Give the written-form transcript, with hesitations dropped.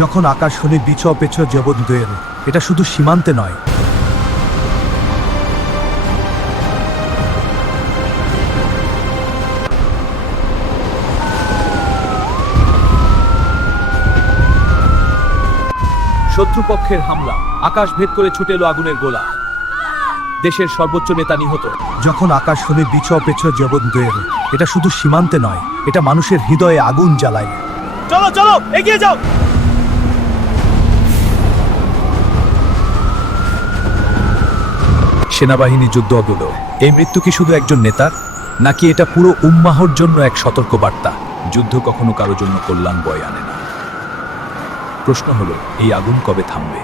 যখন আকাশ শুনে বিছ পেছ জবদুয়ের, এটা শুধু সীমান্তে নয়, শত্রুপক্ষের হামলা, আকাশ ভেদ করে ছুটে এলো আগুনের গোলা, দেশের সর্বোচ্চ নেতা নিহত। যখন আকাশ শুনে বিছ পেছ জবদুয়ের, এটা শুধু সীমান্তে নয়, এটা মানুষের হৃদয়ে আগুন জ্বালায়। চলো চলো এগিয়ে যাও। সেনাবাহিনী যুদ্ধ অগুলো, এই মৃত্যু কি শুধু একজন নেতার, নাকি এটা পুরো উম্মাহর জন্য এক সতর্ক বার্তা? যুদ্ধ কখনো কারো জন্য কল্যাণ বয়ে আনে না। প্রশ্ন হলো, এই আগুন কবে থামবে?